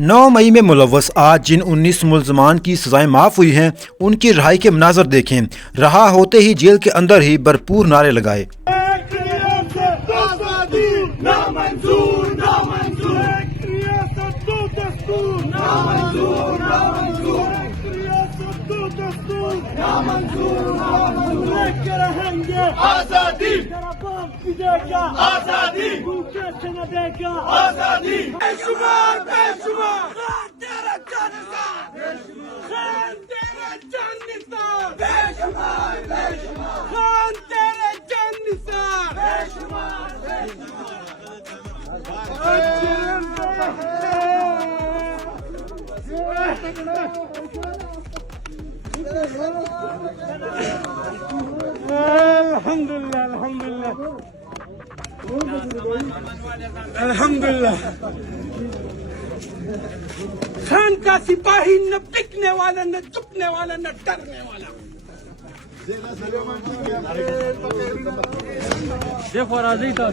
9 मई में मुलव्वस आज जिन 19 मुल्ज़मान की सजाएं माफ़ हुई हैं, उनकी रिहाई के मनाज़र देखें। रहा होते ही जेल के अंदर ही भरपूर नारे लगाए। आजादी आजादी आजादी बेशुमार बेशुमार तेरा जानिसार खान तेरा जानिसार बेशुमार बेशुमार खान तेरा जानिसार बेशुमार अल्हम्दुलिल्लाह अल्हम्दुलिल्लाह अल्हम्दुलिल्लाह। खान का सिपाही न बिकने वाला, न चुपने वाला, न डरने वाला। देखो राजी था